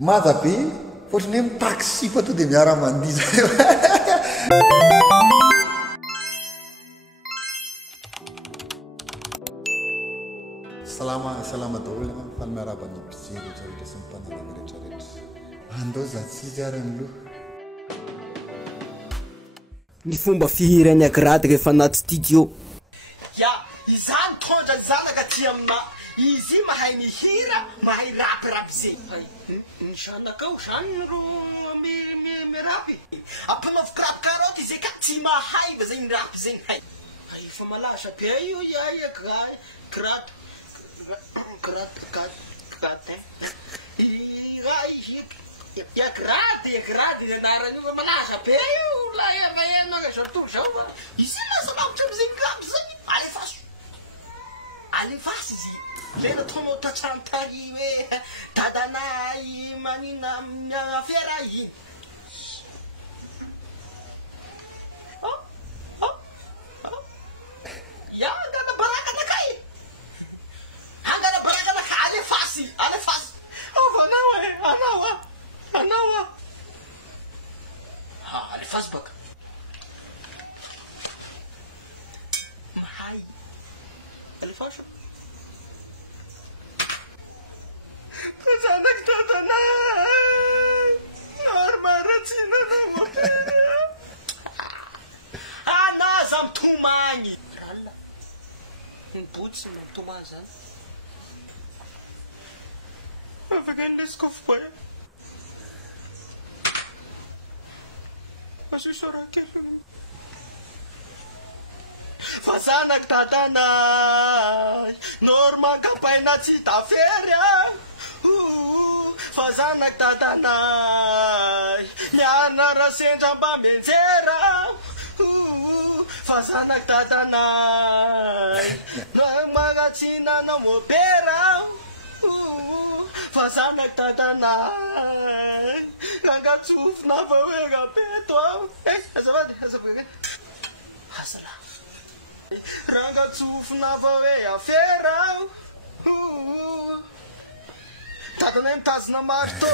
Madhabe ohatrany hoe taxi fa to dia miara-mandihy zay. Salama daholo fa ny miarabany mpijery rehetrarehetra sy ny mpananana rehetrarehetra. Andao zatsika ary ny loha. Ny fomba fihiran'ny agrady rehefa anaty studio. Ya, izany tondra ny zanaka ty amina. Izy mahay mihira, mahay rapirapy zay. Ny zanakao zany ro mirapy. Ampanao karaty zay ka tsy mahay ba zay ny rapy zay hay. Ay fa malaza be io gratte. Ya grady ny anarany io malaza be io la emaenao zao tontolo zao. Izy lasa lavitra am'izay grapy zay. Alefasy izy. Lena tono tatrantary hoe dadanay manina amin'ny afera iny. Ya angana baraka nakay. Angana baraka nakay alefasy. Anao alefasy baka. Mahay. Alefasy. Zanak tatanay. Marmaratsina na mo. Anaza mitomagny. Rala. Ny botsy mitomagny zany. Afaka ndesiko foy. Asusora-kely. Fa zanak tatanay. Norma kapaina tsy tafery. Fa zanak tatanay. Mianara sendra mba menjera. Fa zanak tatanay. Magatsina na mopera. Fa zanak tatanay. Rangatsofina fa hoe rabeto aho. Azafady. Hazala. Rangatsofina fa hoe afera aho. Tatanay mitazona marto.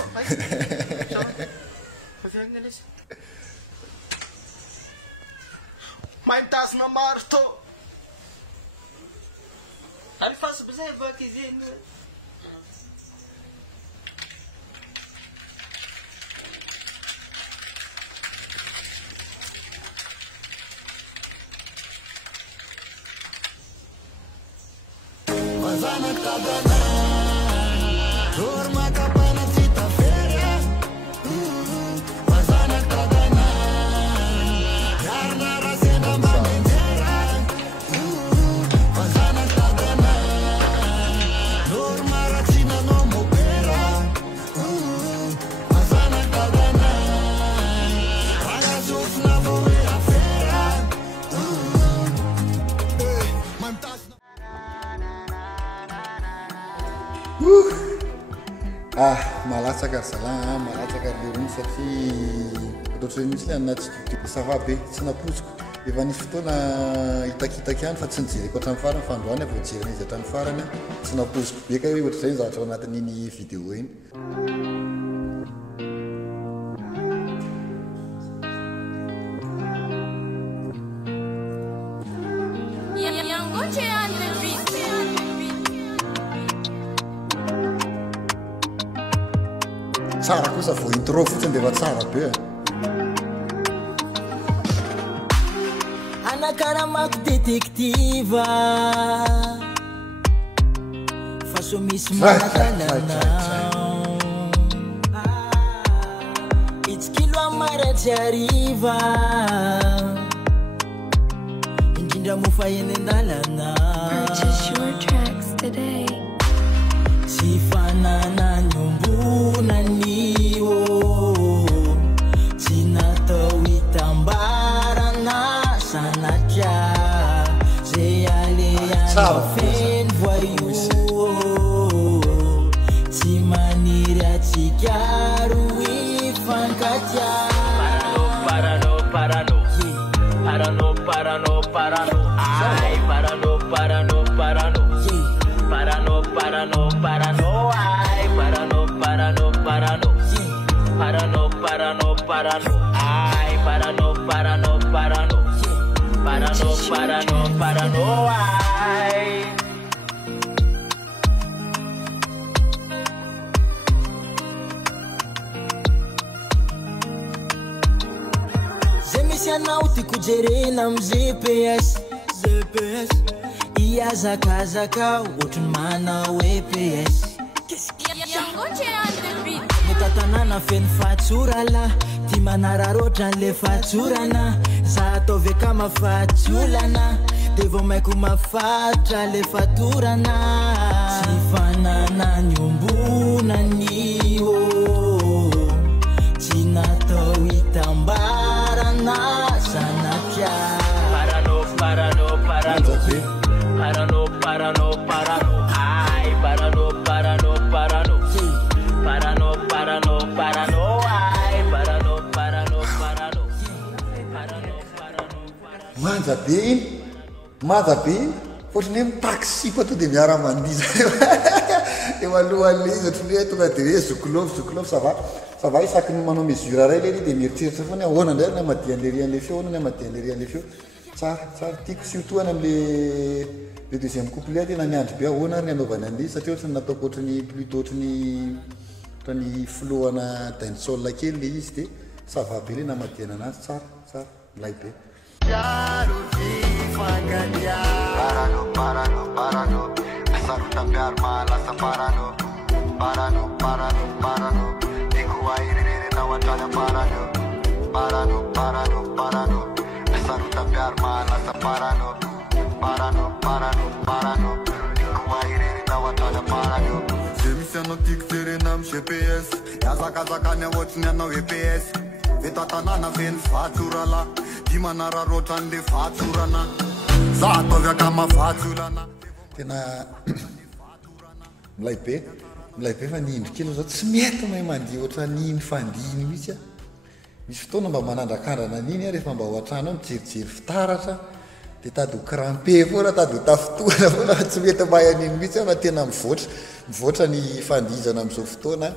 Mahay mitazona marto. Alefasy be zay vaky izy iny. Zanak tatanay. Norma kapaina tsy tafery. Fa zanak tatanay. Mianara sendra mba menjera. Fa zanak tatanay. Norma ratsina no mopera. Fa zanak tatanay. Rangatsofina fa hoe afera. Malatsaka ry zalahy, malatsaka ry lerony satria ohatry hoe misy le anaty studio sava be tsy napotsiko. Efa nisy fotoana hitakitaky ihany fa tsy nijereko hatramin'ny farany fa androany avy nijerena izy hatramin'ny farany tsy napotsiko be ka hoe ohatry izay ny zavatra ao anatin'iny vidéo iny. Tsara kosa vao intro fotsiny dia efa tsara be. Anakaramako detektiva fa so misy manakananao itsikilo amaratsy ariva indrindra mofa eny an-dalana. Purchase your tracks today. Tsy fananany ombonan'io tsy natao hitambarana sanatria zay aleana feny voaio tsy maniry atsikaro ifankatya. Parano ay parano ay parano Parano, parano, parano. Ay, parano, parano, parano. Parano, parano, parano. Ay. Misy anao tiako jerena am GPS Iazakazaka ohatrany manao EPS Metatanana feno fatsorala Ty manararotra an'le fatsorana Za ataovy aka mafatsiolana De vao maiko mafatra le fatorana Tsy fanana ny ombonany Tsy natao hitambarana sanatria Parano, parano, parano Parano, parano, parano Ay, parano, parano, parano Parano, parano, parano Ay, parano, parano, parano Parano, parano, parano Manja be iny manja be iny ohatrany hoe taxi koa to dia miara-mandiza eo alohan'le izy ohatrany hoe tonga dia hoe zokilovy ça va isaky ny manao mesure ray le dia mieritreritra foana ahoana indray ny amadia an'le rian'le feo ahoana ny amadia an'le rian'le feo tsara tiako surtout any am'le deuxième couplet tena miandry be ahoana ary ny anaovany an'le satria ohatrany nataoko ohatrany plutôt ohatrany flow-ana dancehall kely le izy dia ça va be le namadiana anazy tsara milay be Parano, parano, parano Saruta biar malasa parano Parano, parano, parano Ikuwa iririri na watana parano Parano, parano, parano Saruta biar malasa parano Parano, parano, parano Ikuwa iririri na watana parano Zemisiano tiktere nam GPS Yazakazakanya watchnya na EPS Vetatanana ven faturala Dimanara rotan le faturana Zato aka mafatulana tena milay be fa ny indro kely zao tsy mety mahay mandihy ohatran'iny fandihiny mihitsy a misy fotoana mba manandrakandrana an'iny a rehefa mba ao an-trano ao mijerijery fitaratra dia tady ho crampe foana tady ho tafotoana foana tsy mety mahay an'iny mihitsy a fa tena mivoatra ny fandihizana amin'izao fotoana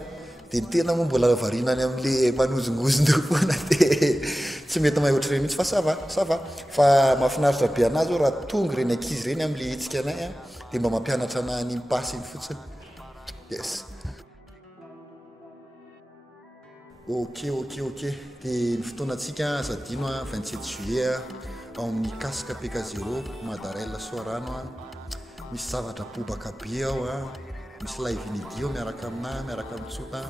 dia ny tena moa mbola varinany amin'le manozongozona foana dia tsy mety mahay ohatr'ireny mihitsy fa ça va fa mahafinaritra be anazy ao raha tonga reny ankizy reny amin'le hetsika anay a dia mba mampianatra ana ny mpasy iny fotsiny yes ok dia ny fotoanantsika zadino a 27 juillet ao amin'ny kasika PK0 Madarella Soarano a misy zavatra bobaka be ao a misy live inédit miaraka aminahy miaraka amintsota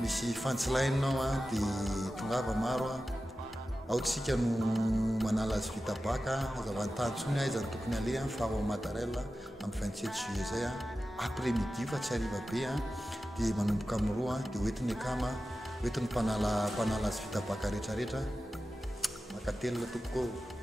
misy punchline ao a dia tongava maro a ao tsika no manala azy vita baka azavantany tsony izany tokony ale fa ao Madarella amin'ny 27 juillet zay a après midi fa tsy ariva be a dia manomboka amin'ny roa a dia hoentiny akama hoentiny mpanala azy vita baka rehetrarehetra makatelina tompoko